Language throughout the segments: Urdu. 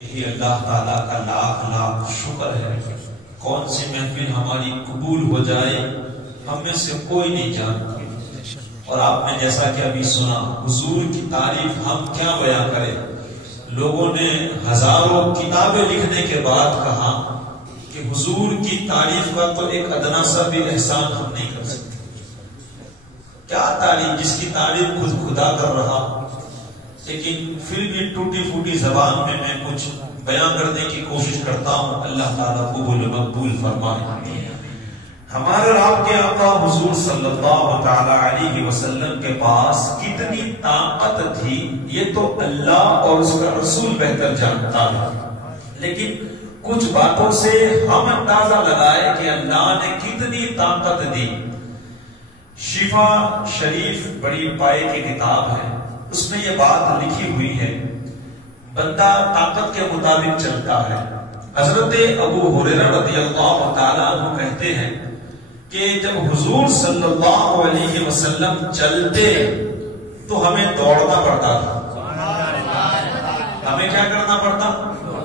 یہ اللہ تعالیٰ کا لاکھ لاکھ شکر ہے. کون سی محفل ہماری قبول ہو جائے ہم میں سے کوئی نہیں جانتا. اور آپ نے جیسا کہ ابھی سنا حضور کی تعریف ہم کیا بیان کریں. لوگوں نے ہزاروں کتابیں لکھنے کے بعد کہا کہ حضور کی تعریف کا تو ایک ادنا سا بھی احسان ہم نہیں کر سکتے. کیا تعریف جس کی تعریف خود خدا کر رہا. لیکن پھر بھی ٹوٹی پھوٹی زبان میں کچھ بیان کرنے کی کوشش کرتا ہوں. اللہ تعالیٰ قبول و مقبول فرمائے. ہمارے آپ کے آقا حضور صلی اللہ تعالی علیہ وسلم کے پاس کتنی طاقت تھی یہ تو اللہ اور اس کا رسول بہتر جانتا ہے. لیکن کچھ باتوں سے ہم اندازہ لگائے کہ اللہ نے کتنی طاقت دی. شفا شریف بڑی پائے کی کتاب ہے. اس میں یہ بات لکھی ہوئی ہے بندہ طاقت کے مطابق چلتا ہے. حضرت ابو ہریرہ رضی اللہ تعالیٰ عنہ کہتے ہیں کہ جب حضور صلی اللہ علیہ وسلم چلتے تو ہمیں دوڑنا پڑتا تھا. ہمیں کیا کرنا پڑتا.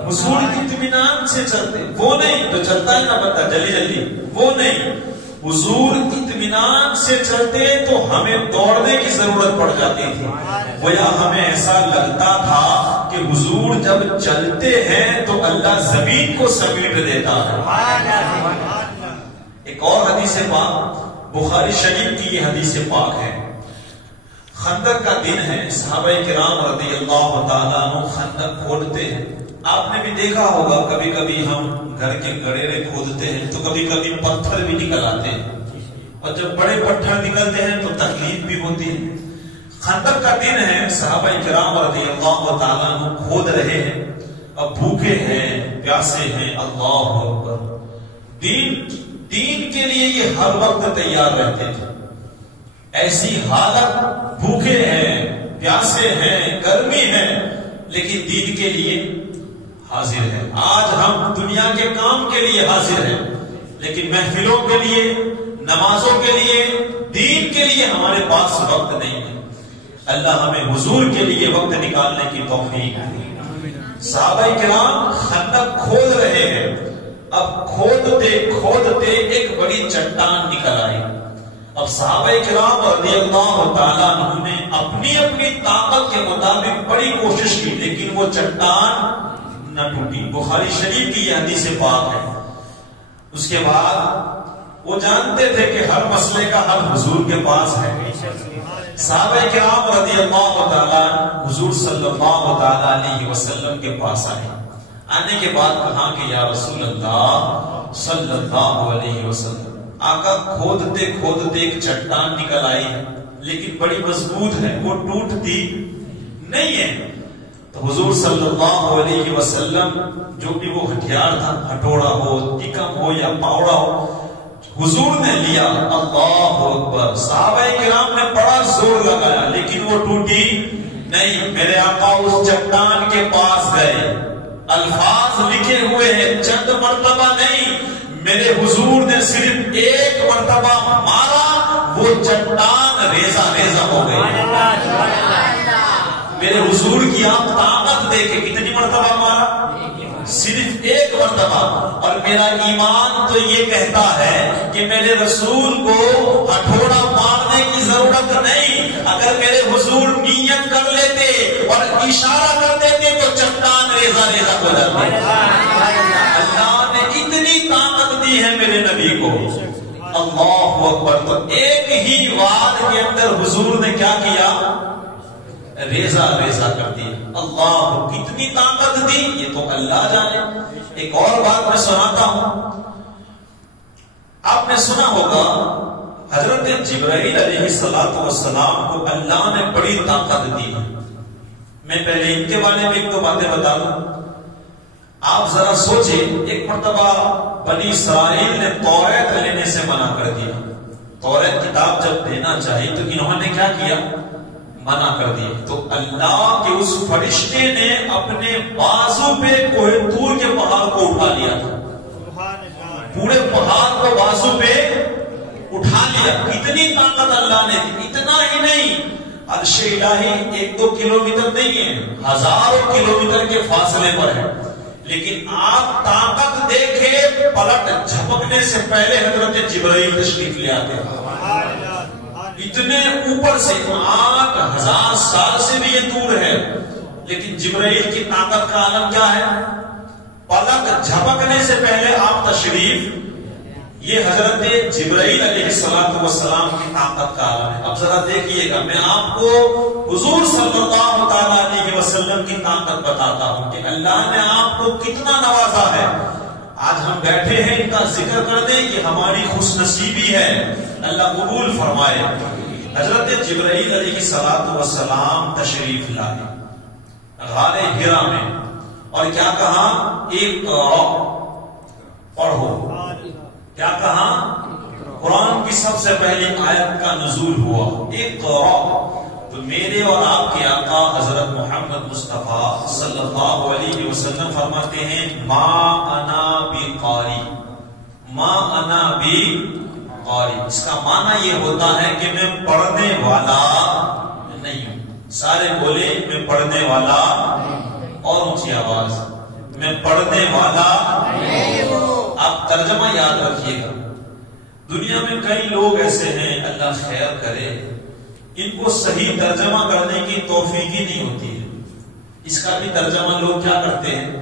حضور اطمینان سے چلتے. وہ نہیں تو چلتا ہے نا بندہ جلدی جلدی. وہ نہیں حضور اطمینان سے چلتے تو ہمیں دوڑنے کی ضرورت پڑ جاتی تھی. گویا ہمیں ایسا لگتا تھا کہ حضور جب چلتے ہیں تو اللہ زمین کو سمیٹ دیتا ہے. ایک اور حدیث پاک بخاری شریف کی یہ حدیث پاک ہے. خندق کا دن ہے. صحابہ کرام رضی اللہ تعالیٰ عنہ خندق کھودتے ہیں. آپ نے بھی دیکھا ہوگا کبھی کبھی ہم گھر کے گڑیرے کھودتے ہیں تو کبھی کبھی پتھر بھی نکل آتے ہیں. اور جب بڑے پتھر نکلتے ہیں تو تکلیف بھی ہوتی ہے. خندق کا دن ہے. صحابہ کرام رضی اللہ تعالیٰ عنہ کھود رہے ہیں. اب بھوکے ہیں پیاسے ہیں. اللہ اکبر. دین کے لیے یہ ہر وقت تیار رہتے تھے. ایسی حالت بھوکے ہیں پیاسے ہیں گرمی ہے لیکن دین کے لیے حاضر ہے. آج ہم دنیا کے کام کے لیے حاضر ہیں لیکن محفلوں کے لیے نمازوں کے لیے دین کے لیے ہمارے پاس وقت نہیں ہے. اللہ ہمیں حضور کے لیے وقت نکالنے کی توفیق ہے. صحابہ کرام خندق کھود رہے ہیں. اب کھودتے ایک بڑی چٹان نکل آئی. اب صحابہ کرام رضی اللہ تعالیٰ عنہ نے اپنی طاقت کے مطابق بڑی کوشش کی لیکن وہ چٹان نہ ٹوٹی. بخاری شریف کی یہ حدیث پاک ہے. اس کے بعد وہ جانتے تھے کہ ہر مسئلے کا حل حضور کے پاس ہے. صحابہ کرام رضی اللہ تعالیٰ حضور صلی اللہ تعالیٰ علیہ وسلم کے پاس آئے. آنے کے بعد کہا کہ یا رسول اللہ صلی اللہ علیہ وسلم آقا کھودتے ایک چٹان نکل آئی ہے لیکن بڑی مضبوط ہے وہ ٹوٹتی نہیں ہے. تو حضور صلی اللہ علیہ وسلم جو بھی وہ ہتھیار تھا ہتھوڑا ہو ٹکم ہو یا پاوڑا ہو حضور نے لیا. اللہ اکبر. صحابہ کرام نے بڑا زور لگایا لیکن وہ ٹوٹی نہیں. میرے آقا اس چٹان کے پاس گئے. الفاظ لکھے ہوئے ہیں چند مرتبہ نہیں. میرے حضور نے صرف ایک مرتبہ مارا وہ چٹان ریزہ ریزہ ہو گئی. میرے حضور کی آپ طاقت دیکھیں کتنی مرتبہ مارا. صرف ایک مرتبہ. اور میرا ایمان تو یہ کہتا ہے کہ میرے رسول کو ہتھوڑا مارنے کی ضرورت نہیں. اگر میرے حضور نیت کر لیتے اور اشارہ کر دیتے تو چٹان ریزہ ریزہ ہو جاتے. اللہ نے اتنی طاقت دی ہے میرے نبی کو. اللہ اکبر. تو ایک ہی واد کے اندر حضور نے کیا کیا ریزہ ریزہ کر دی. اللہ کتنی طاقت دی یہ تو اللہ جانے. ایک اور بات میں سناتا ہوں. آپ نے سنا ہوگا حضرت جبرائیل علیہ السلام کو اللہ نے بڑی طاقت دی. میں پہلے ان کے بارے میں ایک دو باتیں بتا دوں. آپ ذرا سوچیں ایک مرتبہ بنی اسرائیل نے توریت لینے سے منع کر دیا. توریت کتاب جب دینا چاہیے تو انہوں نے کیا کیا منع کر دیا. تو اللہ کے اس فرشتے نے اپنے بازو پہ کوہ طور کے پہاڑ کو اٹھا لیا تھا. پورے پہاڑ کو بازو پہ اٹھا لیا. کتنی طاقت اللہ نے دی. اتنا ہی نہیں عرش الہی 1-2 کلومیٹر نہیں ہے، ہزاروں کلومیٹر کے فاصلے پر ہے، لیکن آپ طاقت دیکھے پلٹ جھپکنے سے پہلے حضرت جبرائیل تشریف لے آتے ہیں۔ اتنے اوپر سے 8000 سال سے بھی یہ دور ہے، لیکن جبرائیل کی طاقت کا عالم کیا ہے؟ پلک جھپکنے سے پہلے آپ تشریف، یہ حضرت جبرائیل علیہ السلام کی طاقت کا عالم ہے۔ اب ذرا دیکھیے گا، میں آپ کو حضور صلی اللہ تعالی علیہ وسلم کی طاقت بتاتا ہوں کہ اللہ نے آپ کو کتنا نوازا ہے۔ آج ہم بیٹھے ہیں، ان کا ذکر کر دیں، یہ ہماری خوش نصیبی ہے، اللہ قبول فرمائے۔ حضرت جبرائیل علیہ السلام تشریف لائے غار حرا میں، اور کیا کہا؟ ایک پڑھو، کیا کہا؟ قرآن کی سب سے پہلی آیت کا نزول ہوا، ایک تو میرے اور آپ کے آقا حضرت محمد مصطفیٰ صلی اللہ علیہ وسلم فرماتے ہیں ما انا بقاری، ما انا بقاری، اس کا معنی یہ ہوتا ہے کہ میں پڑھنے والا نہیں ہوں۔ سارے بولے میں پڑھنے والا، اور اونچی آواز، میں پڑھنے والا نہیں ہوں۔ آپ ترجمہ یاد رکھیے گا، دنیا میں کئی لوگ ایسے ہیں، اللہ خیر کرے، ان کو صحیح ترجمہ کرنے کی توفیق ہی نہیں ہوتی ہے۔ اس کا بھی ترجمہ لوگ کیا کرتے ہیں؟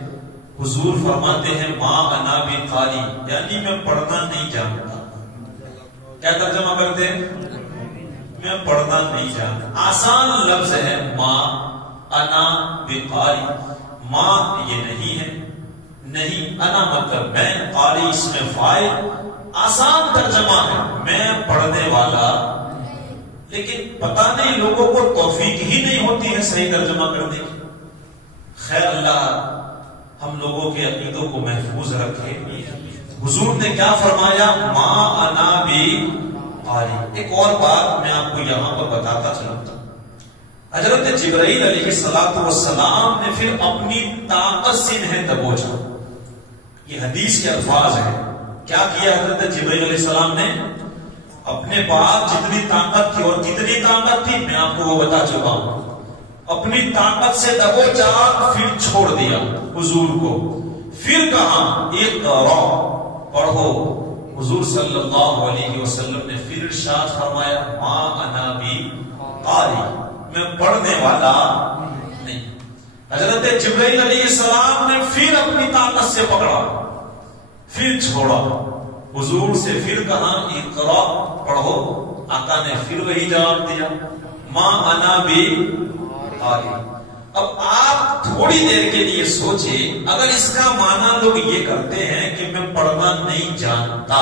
حضور فرماتے ہیں ما انا بقاری، یعنی میں پڑھنا نہیں جانتا۔ کیا ترجمہ کرتے ہیں؟ میں پڑھنا نہیں جانتا۔ آسان لفظ ہے ما انا بقاری، ما یہ نہیں ہے، نہیں، انا مطلب میں، قاری اس میں فاعل، آسان ترجمہ ہے میں پڑھنے والا، لیکن پتہ نہیں لوگوں کو توفیق ہی نہیں ہوتی ہے صحیح ترجمہ کرنے کی۔ خیر اللہ ہم لوگوں کے عقیدوں کو محفوظ رکھے۔ حضور نے کیا فرمایا؟ ما انا بقاری۔ ایک اور بات میں آپ کو یہاں پر بتاتا چلوں، حضرت جبرائیل علیہ السلام نے پھر اپنی طاقت سے انہیں دبوچا۔ یہ حدیث کے الفاظ ہیں۔ کیا کیا حضرت جبرائیل علیہ السلام نے؟ اپنے پاس جتنی طاقت تھی، اور کتنی طاقت تھی میں آپ کو وہ بتا چکا ہوں، اپنی طاقت سے دبوچا، پھر چھوڑ دیا حضور کو۔ پھر کہا اقرا، پڑھو۔ حضور صلی اللہ علیہ وسلم نے پھر ارشاد فرمایا ما انا بقاری، میں پڑھنے والا نہیں۔ حضرت جبرائیل علیہ السلام نے پھر اپنی طاقت سے پکڑا، پھر چھوڑا، حضور سے پھر کہا اقرا، پڑھو۔ آقا نے پھر وہی جواب دیا ما انا بقاری۔ اب آپ تھوڑی دیر کے لیے سوچیں، اگر اس کا معنی لوگ یہ کرتے ہیں کہ میں پڑھنا نہیں جانتا،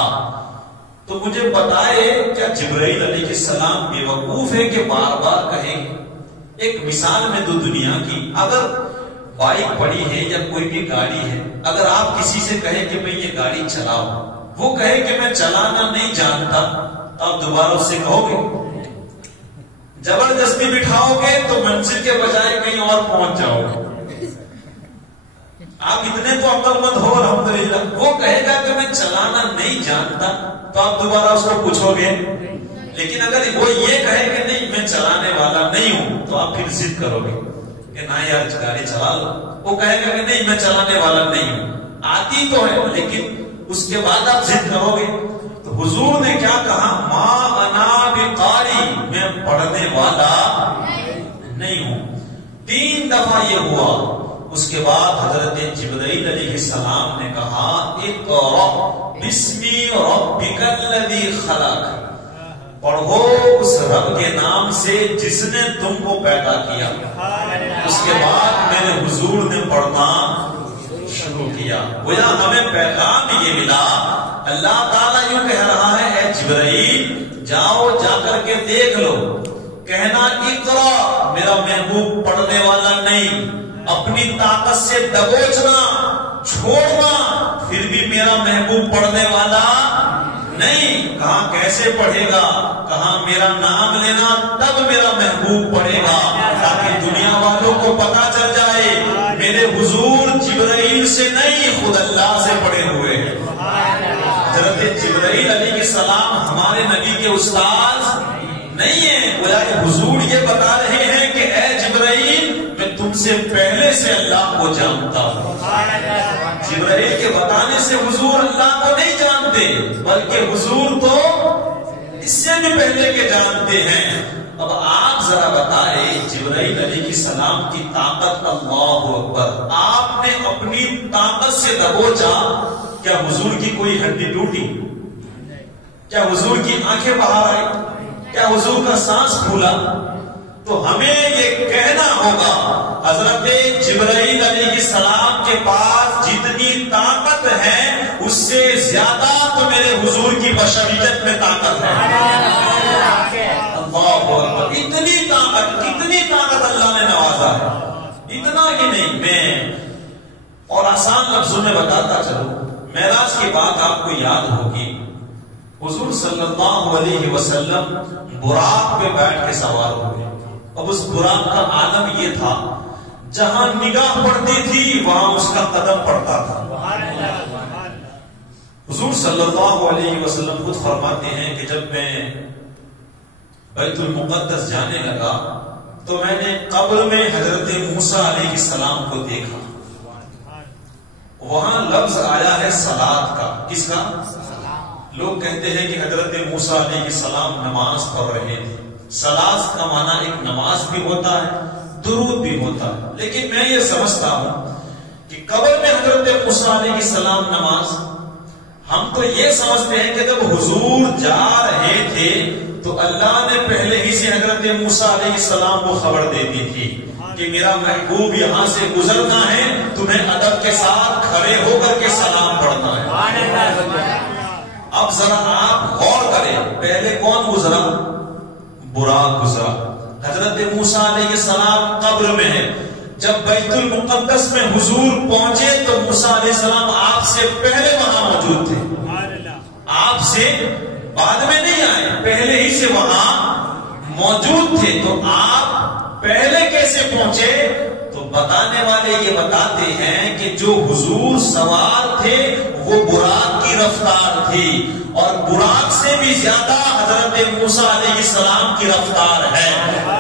تو مجھے بتائے کیا جبرائیل علیہ السلام بے وقوف ہے کہ بار بار کہیں؟ ایک مثال میں دو دنیا کی، اگر بائک پڑی ہے یا کوئی بھی گاڑی ہے، اگر آپ کسی سے کہیں کہ میں یہ گاڑی چلاؤں، وہ کہے کہ میں چلانا نہیں جانتا، تو آپ دوبارہ اس سے کہو گے؟ زبردستی بٹھاؤ گے تو منزل کے بجائے کہیں اور پہنچ جاؤ گے۔ آپ اتنے تو عقل مند ہو الحمدللہ، وہ کہے گا کہ میں چلانا نہیں جانتا، تو آپ دوبارہ اس کو پوچھو گے؟ لیکن اگر وہ یہ کہے کہ نہیں میں چلانے والا نہیں ہوں، تو آپ پھر ضد کرو گے کہ نہ یار گاڑی چلا لو۔ وہ کہے گا کہ نہیں میں چلانے والا نہیں ہوں، آتی تو ہے، لیکن اس کے بعد آپ ضد کرو گے۔ تو حضور نے کیا کہا؟ ما انا بقاری، میں پڑھنے والا نہیں ہوں۔ 3 دفعہ یہ ہوا۔ اس کے بعد حضرت جبرائیل علیہ السلام نے کہا اقرأ بسم ربک الذی خلق، پڑھو اس رب کے نام سے جس نے تم کو پیدا کیا۔ اس کے بعد میرے حضور نے پڑھنا شروع کیا۔ گویا ہمیں پیغام یہ ملا، اللہ تعالیٰ یوں کہہ رہا ہے اے جبرائیل جاؤ، جا کر کے دیکھ لو، کہنا اقرا، میرا محبوب پڑھنے والا نہیں، اپنی طاقت سے دبوچنا چھوڑنا، پھر بھی میرا محبوب پڑھنے والا نہیں۔ کہاں کیسے پڑھے گا؟ کہاں میرا نام لینا تب میرا محبوب پڑھے گا، تاکہ دنیا والوں کو پتا چل جائے میرے حضور جبرائیل سے نہیں خود اللہ سے پڑھے ہوئے ہیں۔ حضرت جبرائیل علیہ السلام ہمارے نبی کے استاد نہیں ہیں، گویا کہ حضور یہ بتا رہے ہیں کہ اے جبرائیل میں تم سے پہلے سے اللہ کو جانتا ہوں. جبرائیل کے بتانے سے حضور اللہ کو نہیں جانتے بلکہ حضور تو اس سے بھی پہلے کے جانتے ہیں. اب آپ ذرا بتائیں جبرائیل علیہ السلام کی طاقت. اللہ اکبر. آپ نے اپنی طاقت سے دبوچا، کیا حضور کی کوئی ہڈی ٹوٹی؟ کیا حضور کی آنکھیں باہر آئی؟ کیا حضور کا سانس پھولا؟ تو ہمیں یہ کہنا ہوگا حضرت جبرائیل علیہ السلام کے پاس جتنی طاقت ہے اس سے زیادہ تو میرے حضور کی بشریت میں طاقت ہے. اللہ اکبر. اتنی طاقت اللہ نے نوازا ہے. اتنا ہی نہیں، میں اور آسان لفظوں میں بتاتا چلوں. معراج کی بات آپ کو یاد ہوگی. حضور صلی اللہ علیہ وسلم براق پہ بیٹھ کے سوار ہوئے. اب اس براق کا عالم یہ تھا جہاں نگاہ پڑتی تھی وہاں اس کا قدم پڑتا تھا. حضور صلی اللہ علیہ وسلم خود فرماتے ہیں کہ جب میں بیت المقدس جانے لگا تو میں نے قبر میں حضرت موسیٰ علیہ السلام کو دیکھا. وہاں لفظ آیا ہے صلاۃ کا. کس کا؟ لوگ کہتے ہیں کہ حضرت موسیٰ علیہ السلام نماز پڑھ رہے تھے. صلاۃ کا معنی ایک نماز بھی ہوتا ہے، درود بھی ہوتا ہے. لیکن میں یہ سمجھتا ہوں کہ قبر میں حضرت موسیٰ علیہ السلام نماز، ہم تو یہ سمجھتے ہیں کہ جب حضور جا رہے تھے تو اللہ نے پہلے ہی سے حضرت موسیٰ علیہ السلام کو خبر دے دی تھی کہ میرا محبوب یہاں سے گزرنا ہے، تمہیں ادب کے ساتھ کھڑے ہو کر کے سلام پڑھنا ہے. اب ذرا آپ غور کریں، پہلے کون گزرا؟ براق گزرا. حضرت موسیٰ علیہ السلام قبر میں ہے. جب بیت المقدس میں حضور پہنچے تو موسیٰ علیہ السلام آپ سے پہلے وہاں موجود تھے. آپ سے بعد میں نہیں آئے، پہلے ہی سے وہاں موجود تھے. تو آپ پہلے کیسے پہنچے؟ تو بتانے والے یہ بتاتے ہیں کہ جو حضور سوار تھے وہ براق کی رفتار تھی، اور براق سے بھی زیادہ حضرت موسیٰ علیہ السلام کی رفتار ہے.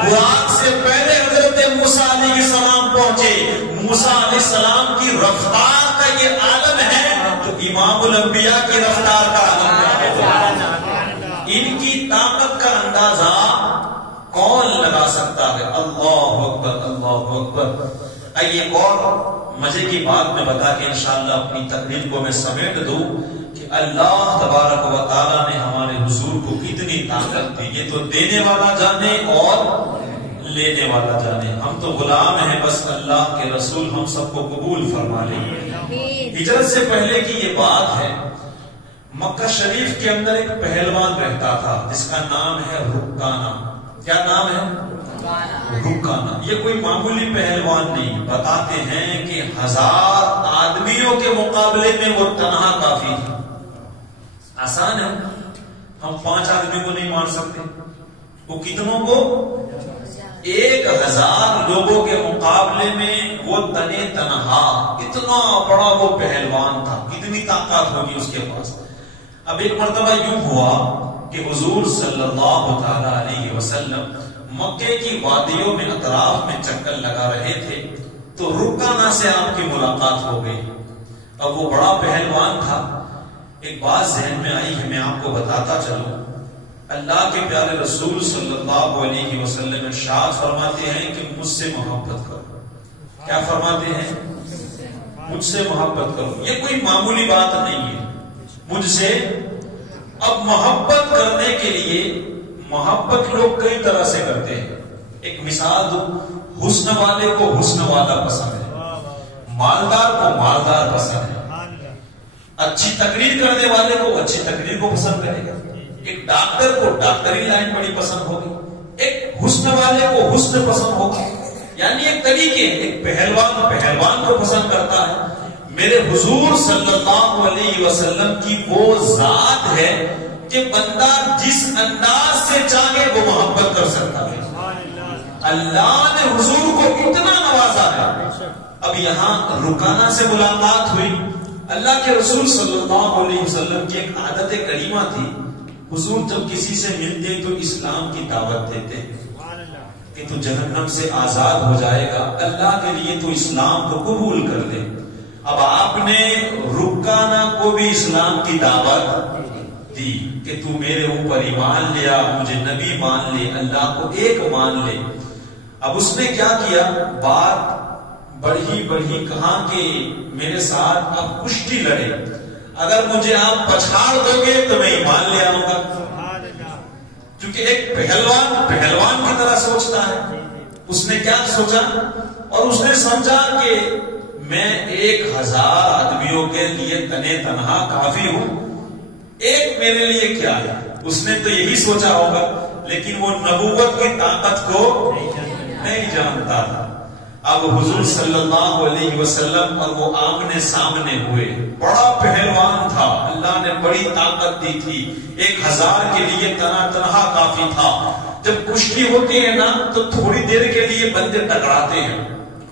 براق سے پہلے حضرت موسیٰ علیہ السلام پہنچے. موسیٰ علیہ السلام کی رفتار کا یہ عالم ہے تو امام الانبیاء کی رفتار کا عالم ہے. ان کی طاقت کا اندازہ کون لگا سکتا ہے؟ اللہ اکبر، اللہ اکبر. آئیے اور مزے کی بات میں بتا کے انشاءاللہ اپنی تقریر کو میں سمیٹ دوں کہ اللہ تبارک و تعالیٰ نے ہمارے حضور کو کتنی طاقت دی. یہ تو دینے والا جانے اور لینے والا جانے. ہم تو غلام ہیں، بس اللہ کے رسول ہم سب کو قبول فرما لیں. ہجرت سے پہلے کی یہ بات ہے، مکہ شریف کے اندر ایک پہلوان رہتا تھا جس کا نام ہے رکانہ. کیا نام ہے؟ رکانہ. یہ کوئی معمولی پہلوان نہیں. بتاتے ہیں کہ 1000 آدمیوں کے مقابلے میں وہ تنہا کافی تھا. آسان ہے، ہم 5 آدمی کو نہیں مار سکتے، وہ کتنوں کو؟ 1000 لوگوں کے مقابلے میں وہ تنے تنہا. اتنا بڑا وہ پہلوان تھا، کتنی طاقت ہوگی اس کے پاس. اب ایک مرتبہ یوں ہوا کہ حضور صلی اللہ تعالی علیہ وسلم مکے کی وادیوں میں اطراف میں چکر لگا رہے تھے تو رکانہ سے آپ کی ملاقات ہو گئی. اب وہ بڑا پہلوان تھا. ایک بات ذہن میں آئی ہے، میں آپ کو بتاتا چلوں. اللہ کے پیارے رسول صلی اللہ علیہ وسلم ارشاد فرماتے ہیں کہ مجھ سے محبت کرو. کیا فرماتے ہیں؟ مجھ سے محبت کرو. یہ کوئی معمولی بات نہیں ہے. مجھ سے اب محبت کرنے کے لیے محبت لوگ کئی طرح سے کرتے ہیں. ایک مثال دو، حسن والے کو حسن والا پسند ہے، مالدار کو مالدار پسند ہے، اچھی تقریر کرنے والے کو اچھی تقریر کو پسند کرے گا. ایک ڈاکٹر کو ڈاکٹری لائن بڑی پسند ہوگی، ایک حسن والے کو حسن پسند ہوگا. یعنی ایک طریقے، ایک پہلوان کو پسند کرتا ہے. میرے حضور صلی اللہ علیہ وسلم کی وہ ذات ہے کہ بندہ جس انداز سے چاہے وہ محبت کر سکتا ہے. اللہ نے حضور کو اتنا نوازا ہے. اب یہاں رکانہ سے ملاقات ہوئی. اللہ کے رسول صلی اللہ علیہ وسلم کی ایک عادت کریمہ تھی، حضور جب کسی سے ملتے تو اسلام کی دعوت دیتے. کہ تو جہنم سے آزاد ہو جائے گا، اللہ کے لیے تو اسلام کو قبول کر لے۔ اب آپ نے رکانہ کو بھی اسلام کی دعوت دی کہ تو میرے اوپر ایمان لیا، مجھے نبی مان لے، اللہ کو ایک مان لے۔ اب اس نے کیا کیا، بات بڑھی کہاں کہ میرے ساتھ اب کشتی لڑے، اگر مجھے آپ پچھاڑ دو گے تو میں ایمان لے آؤں گا۔ کیونکہ ایک پہلوان کی طرح سوچتا ہے۔ اس نے کیا سوچا، اور اس نے سمجھا کہ میں 1000 آدمیوں کے لیے تنہا کافی ہوں، ایک میرے لیے کیا ہے۔ اس نے تو یہی سوچا ہوگا، لیکن وہ نبوت کی طاقت کو نہیں جانتا تھا۔ اب حضور صلی اللہ علیہ وسلم اور وہ آمنے سامنے ہوئے، بڑا پہلوان تھا، اللہ نے بڑی طاقت دی تھی، 1000 کے لیے تنہا کافی تھا۔ جب کشتی ہوتی ہے نا تو تھوڑی دیر کے لیے بندے ٹکراتے ہیں،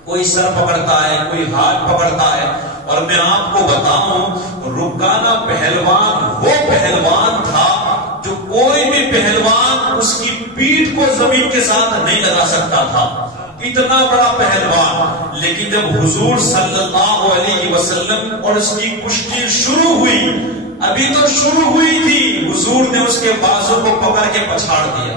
کوئی سر پکڑتا ہے، کوئی ہاتھ پکڑتا ہے۔ اور میں آپ کو بتاؤں، رکانہ پہلوان وہ پہلوان تھا جو کوئی بھی پہلوان اس کی پیٹھ کو زمین کے ساتھ نہیں لگا سکتا تھا، اتنا بڑا پہلوان۔ لیکن جب حضور صلی اللہ علیہ وسلم اور اس کی کشتی شروع ہوئی، ابھی تو شروع ہوئی تھی، حضور نے اس کے بازو کو پکڑ کے پچھاڑ دیا۔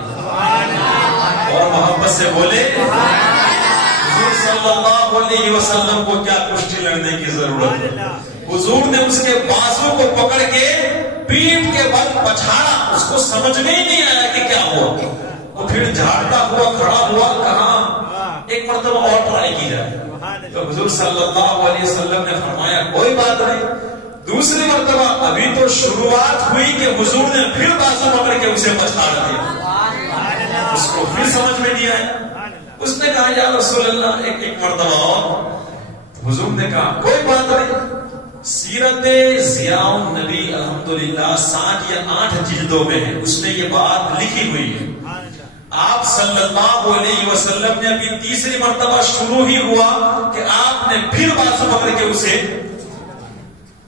اور محبت سے بولے، حضور صلی اللہ علیہ وسلم کو کیا کشتی لڑنے کی ضرورت ہے؟ حضور نے اس کے بازو کو پکڑ کے پیٹھ کے بل پچھاڑا، اس کو سمجھ میں ہی نہیں آیا کہ کیا ہوا۔ وہ پھر جھاڑتا ہوا کھڑا ہوا، کہاں ایک مرتبہ اور ٹرائی کی جائے، تو حضور صلی اللہ علیہ وسلم نے فرمایا کوئی بات نہیں۔ دوسری مرتبہ ابھی تو شروعات ہوئی کہ حضور نے پھر بازو پکڑ کے اسے پچھاڑ دیا، اس کو پھر سمجھ میں نہیں آیا۔ اس نے کہا یا رسول اللہ ایک مرتبہ اور، حضور نے کہا کوئی بات نہیں۔ سیرت ضیاء النبی الحمدللہ 7 یا 8 جلدوں میں ہے، اس نے یہ بات لکھی ہوئی ہے۔ آپ صلی اللہ علیہ وسلم نے ابھی تیسری مرتبہ شروع ہی ہوا کہ آپ نے پھر بازو پکڑ کے اسے،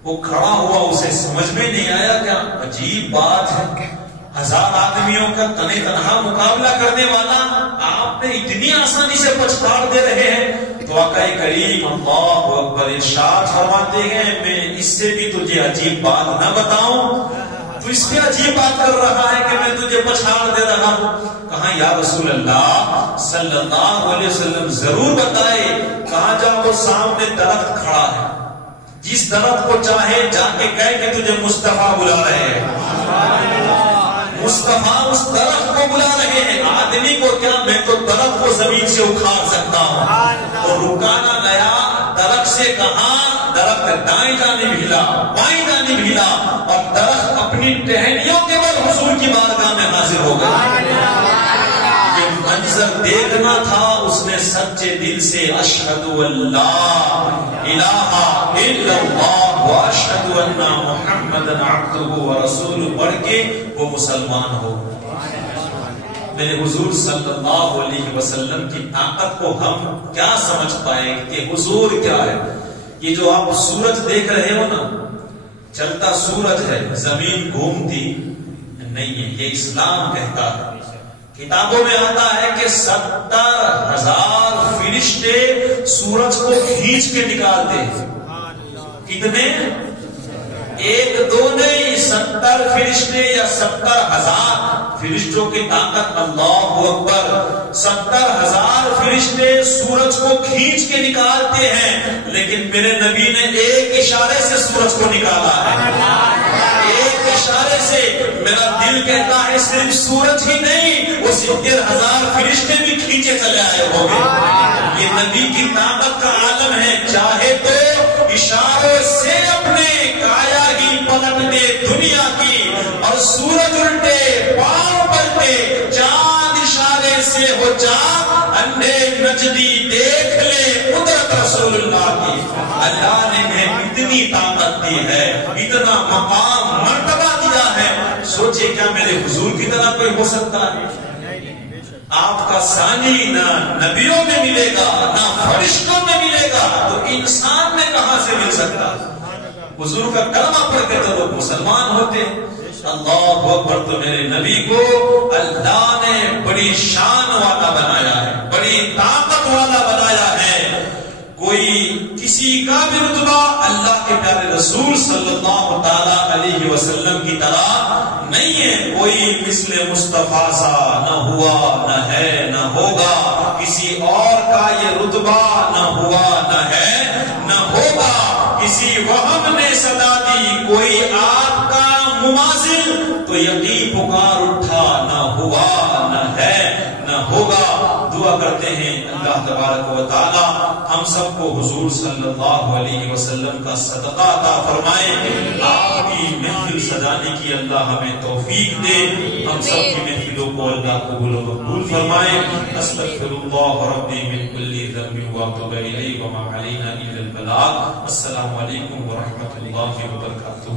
وہ کھڑا ہوا، اسے سمجھ میں نہیں آیا، کیا عجیب بات ہے، 1000 آدمیوں کا تنہا مقابلہ کرنے والا آپ نے اتنی آسانی سے پچھاڑ دے رہے ہیں۔ تو آقا کریم اللہ اکبر ارشاد فرماتے ہیں، میں اس سے بھی تجھے عجیب بات نہ بتاؤں، تو اس پہ عجیب بات کر رہا ہے کہ میں تجھے پچھاڑ دے رہا ہوں۔ کہا یا رسول اللہ صلی اللہ علیہ وسلم ضرور بتائے۔ کہا جب وہ سامنے درخت کھڑا ہے، جس درخت کو چاہے جا کے کہے کہ تجھے مصطفیٰ بلا رہے ہیں، مصطفیٰ اس درخت کو بلا رہے ہیں، آدمی کو کیا، میں تو درخت کو زمین سے اکھاڑ سکتا ہوں۔ اور رکانہ گیا، درخت سے کہا، درخت دائیں جانب ہلا، بائیں جانب ہلا، اور درخت اپنی ٹہنیوں کے بل حضور کی بارگاہ میں حاضر ہو گیا۔ یہ منظر دیکھنا تھا، اس نے سچے دل سے اشہد اللہ الہ الا اللہ واشہد ان محمدن عبدہ ورسولہ پڑھ کے وہ مسلمان ہو۔ میرے حضور صلی اللہ علیہ وسلم کی طاقت کو ہم کیا سمجھ پائیں کہ حضور کیا ہے۔ یہ جو آپ سورج دیکھ رہے ہو نا، چلتا سورج ہے، زمین گھومتی نہیں ہے، یہ اسلام کہتا ہے۔ کتابوں میں آتا ہے کہ 70,000 فرشتے سورج کو کھینچ کے نکالتے ہیں۔ کتنے؟ 1 2 نہیں، 70 فرشتے یا 70,000 فرشتوں کی طاقت، اللہ اکبر۔ 70,000 فرشتے سورج کو کھینچ کے نکالتے ہیں، لیکن میرے نبی نے ایک اشارے سے سورج کو نکالا ہے، ایک اشارے سے۔ میرا دل کہتا ہے صرف سورج ہی نہیں، وہ 70,000 فرشتے بھی کھینچے چلے آئے ہوں گے۔ یہ نبی کی طاقت کا عالم ہے، چاہے تو اشارے سے اپنے کایا ہی پلٹ دے دنیا کی، اور سورج الٹے پاؤں پلٹے، چاند اشارے سے ہو چاند، اندھے نجدی دیکھ لے قدرت رسول اللہ کی۔ اللہ نے انہیں اتنی طاقت دی ہے، اتنا مقام مرتبہ دیا ہے، سوچے کیا میرے حضور کی طرح کوئی ہو سکتا ہے؟ آپ کا ثانی نہ نبیوں میں ملے گا، نہ فرشتوں میں ملے گا، تو انسان میں کہاں سے مل سکتا؟ حضور کا کلمہ پڑھ کے تو لوگ مسلمان ہوتے. اللہ اکبر. تو میرے نبی کو اللہ نے بڑی شان والا بنایا ہے, بڑی طاقت والا بنایا ہے. کوئی کسی کا بھی رتبہ اللہ کے پیارے رسول صلی اللہ تعالی علیہ وسلم کی طرح نہیں ہے. کوئی مثل مصطفیٰ سا نہ ہوا, نہ ہے, نہ ہوگا. کسی اور کا یہ رتبہ نہ ہوا, نہ ہے, نہ ہوگا. کسی وہم نے صدا دی کوئی آپ کا مماثل, تو یقین پکار اٹھا, نہ ہوا, نہ ہے, نہ ہوگا. دعا کرتے ہیں اللہ تبارک و تعالی ہم سب کو حضور صلی اللہ علیہ وسلم کا صدقہ عطا فرمائے. آپ کی محفل سجانے کی اللہ ہمیں توفیق دے. ہم سب کی محفلوں کو اللہ قبول و مقبول فرمائے. استغفر اللہ ربی من کل ذنب واتوب الیہ وما علینا الا البلاغ. السلام علیکم ورحمۃ اللہ وبرکاتہ.